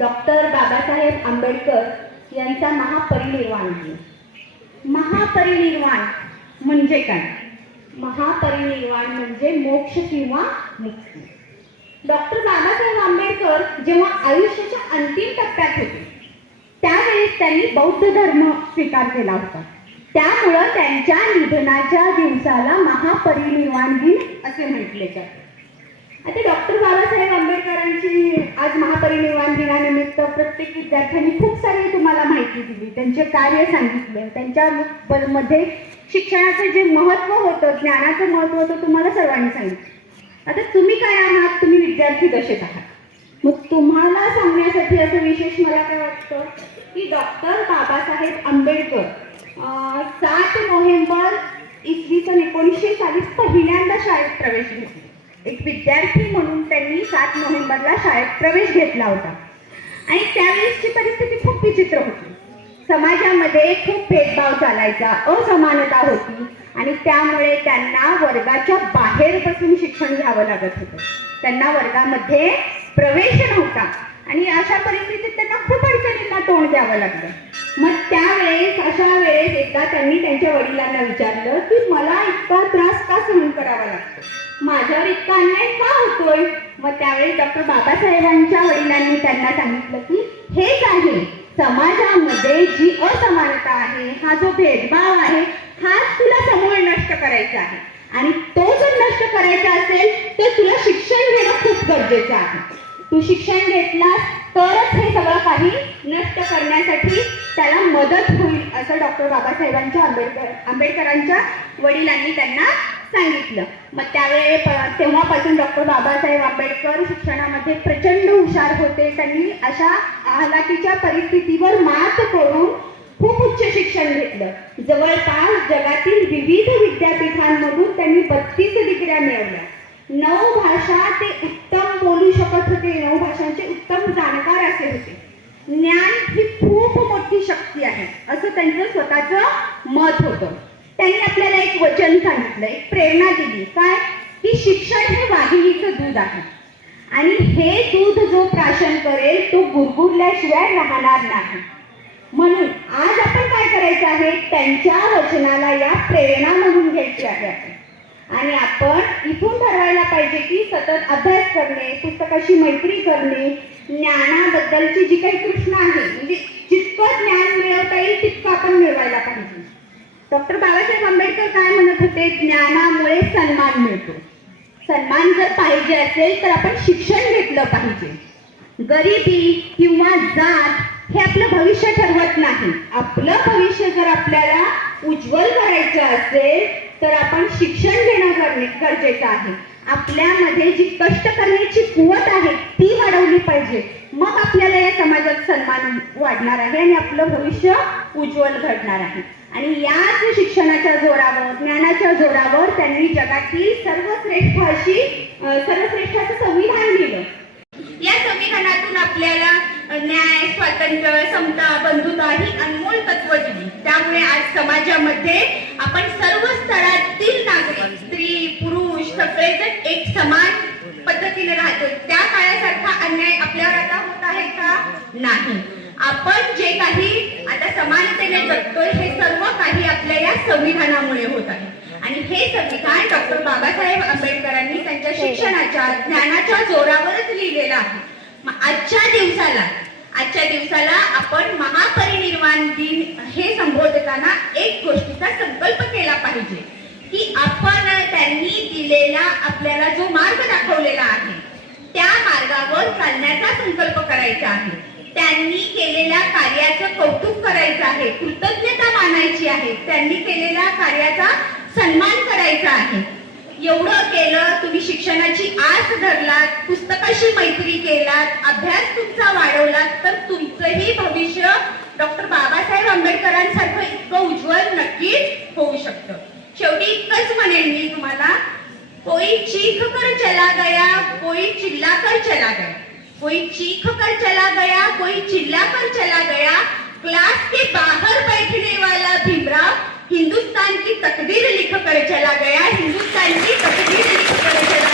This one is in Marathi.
डॉक्टर बाबासाहेब आंबेडकर यांचा महापरिनिर्वाण दिन. महापरिनिर्वाण म्हणजे काय? महापरिनिर्वाण म्हणजे मोक्ष किंवा मुक्ती. डॉक्टर बाबासाहेब आंबेडकर जेव्हा आयुष्याच्या अंतिम टप्प्यात होते त्यावेळेस त्यांनी बौद्ध धर्म स्वीकार केला होता. त्यामुळं त्यांच्या निधनाच्या दिवसाला महापरिनिर्वाण दिन असे म्हटले जाते. आता डॉक्टर बाबासाहेब आंबेडकरांची आज महापरिनिर्वाण दिनानिमित्त प्रत्येक विद्यार्थ्यांनी खूप सारी तुम्हाला माहिती दिली, त्यांचे कार्य सांगितले, त्यांच्या मध्ये शिक्षणाचं जे महत्त्व होतं, ज्ञानाचं महत्त्व होतं तुम्हाला सर्वांनी सांगितलं. आता तुम्ही काय आहात? तुम्ही विद्यार्थी दशेत आहात. मग तुम्हाला सांगण्यासाठी असं विशेष मला काय वाटतं की डॉक्टर बाबासाहेब आंबेडकर 7 नोव्हेंबर 1919 साली पहिल्यांदा शाळेत प्रवेश घेतला. एक विद्यार्थी म्हणून त्यांनी 7 नोव्हेंबरला शाळेत प्रवेश घेतला होता. आणि त्यावेळेसची परिस्थिती खूप विचित्र होती. समाजामध्ये खूप भेदभाव चालायचा, असमानता होती आणि त्यामुळे त्यांना वर्गाच्या बाहेर बसून शिक्षण घ्यावं लागत होतं. त्यांना वर्गामध्ये प्रवेश नव्हता आणि अशा परिस्थितीत त्यांना खूप अडचणींना तोंड द्यावं लागलं. मग त्यावेळेस अशा वेळेस एकदा त्यांनी त्यांच्या वडिलांना विचारलं की मला इतका त्रास का सहन करावा लागतो, माझ्यावर इतका अन्याय का होतोय? मग त्यावेळेस डॉक्टर बाबासाहेबांच्या वडिलांनी त्यांना सांगितलं की हेच आहे, समाजामध्ये जी असमानता आहे, हा जो भेदभाव आहे, हाच तुला समूळ नष्ट करायचा आहे आणि तो जर नष्ट करायचा असेल तर तुला शिक्षण घेणं खूप गरजेचं आहे. तू शिक्षण घेतलास तरच हे सगळं काही नष्ट करण्यासाठी त्याला मदत होईल असं डॉक्टर बाबासाहेबांच्या आंबेडकरांच्या वडिलांनी त्यांना सांगितलं. मग तेव्हापासून डॉक्टर बाबासाहेब आंबेडकर शिक्षणामध्ये प्रचंड हुशार होते. त्यांनी अशा हालाकीच्या परिस्थितीवर मात करून खूप उच्च शिक्षण घेतलं. जवळपास जगातील विविध विद्यापीठांमधून त्यांनी 32 डिग्र्या मिळवल्या. 9 भाषा ते उत्तम बोलू शकत होते, 9 भाषांचे उत्तम जाणकार असे होते. ज्ञान ही खूप मोठी शक्ती आहे असं त्यांचं स्वतःचं मत होतं. त्यांनी आपल्याला एक वचन सांगितलं, एक प्रेरणा दिली, काय की शिक्षण हे वाघिणीचं दूध आहे आणि हे दूध जो प्राशन करेल तो गुरगुरल्याशिवाय राहणार नाही. म्हणून आज आपण काय करायचं आहे, त्यांच्या वचनाला या प्रेरणा म्हणून घ्यायची आहे आणि आपण इथून ठरवायला पाहिजे की सतत अभ्यास करणे, पुस्तकाशी मैत्री करणे, ज्ञानाबद्दलची जी काही तृष्णा आहे म्हणजे जितकं ज्ञान मिळवता येईल तितकं आपण मिळवायला पाहिजे. डॉक्टर बाबासाहेब आंबेडकर काय म्हणत होते, ज्ञानामुळे सन्मान मिळतो. सन्मान जर पाहिजे असेल तर आपण शिक्षण घेतलं पाहिजे. गरिबी किंवा जात हे आपलं भविष्य ठरवत नाही. आपलं भविष्य जर आपल्याला उज्ज्वल करायचं असेल तर आपण शिक्षण घेणं गरजेचं आहे. आपल्यामध्ये जी कष्ट करण्याची कुवत आहे ती वाढवली पाहिजे. मग आपल्याला या समाजात सन्मान वाढणार आहे आणि आपलं भविष्य उज्ज्वल घडणार आहे. आणि याच शिक्षणाच्या जोरावर, ज्ञानाच्या जोरावर त्यांनी जगातील सर्वश्रेष्ठाचं संविधान लिहिलं. या संविधानातून आपल्याला न्याय, स्वातंत्र्य, समता, बंधुता ही अनमोल तत्व दिली. त्यामुळे आज समाजामध्ये आपण सर्व स्तरातील नागरिक, स्त्री, पुरुष सगळेजण एक समान पद्धतीने राहतो. त्या काळासारखा अन्याय आपल्यावर आता होत आहे का? नाही. आपण जे काही आता समानतेने जगतोय हे सर्व काही आपल्या या संविधानामुळे होत आहे आणि हे संविधान डॉक्टर बाबासाहेब आंबेडकरांनी त्यांच्या शिक्षणाच्या, ज्ञानाच्या जोरावरच लिहिलेलं आहे. आजच्या दिवसाला आपण महापरिनिर्वाण दिन हे संबोधताना एक गोष्टीचा संकल्प केला पाहिजे की आपण त्यांनी दिलेला आपल्याला जो मार्ग दाखवलेला आहे त्या मार्गावर चालण्याचा संकल्प करायचा आहे. त्यांनी केलेल्या कार्याचं कौतुक करायचं आहे, कृतज्ञता मानायची आहे, त्यांनी केलेल्या कार्याचा सन्मान करायचा आहे. एवढं केलं, तुम्ही शिक्षणाची आस धरलात, पुस्तकाशी मैत्री केलात, अभ्यास तुमचा वाढवलात तर तुमचंही भविष्य डॉक्टर बाबासाहेब आंबेडकरांसारखं इतकं उज्ज्वल नक्कीच होऊ शकतं. शेवटी इतकंच म्हणेन मी तुम्हाला, कोई चीख कर चला गया, कोई चिल्ला कर चला गया, कोई चीख कर चला गया, कोई चिल्ला कर चला गया, क्लास के बाहर बैठने वाला भीमराव हिंदुस्तान की तकदीर लिख कर चला गया, हिंदुस्तान की तकदीर लिख कर चला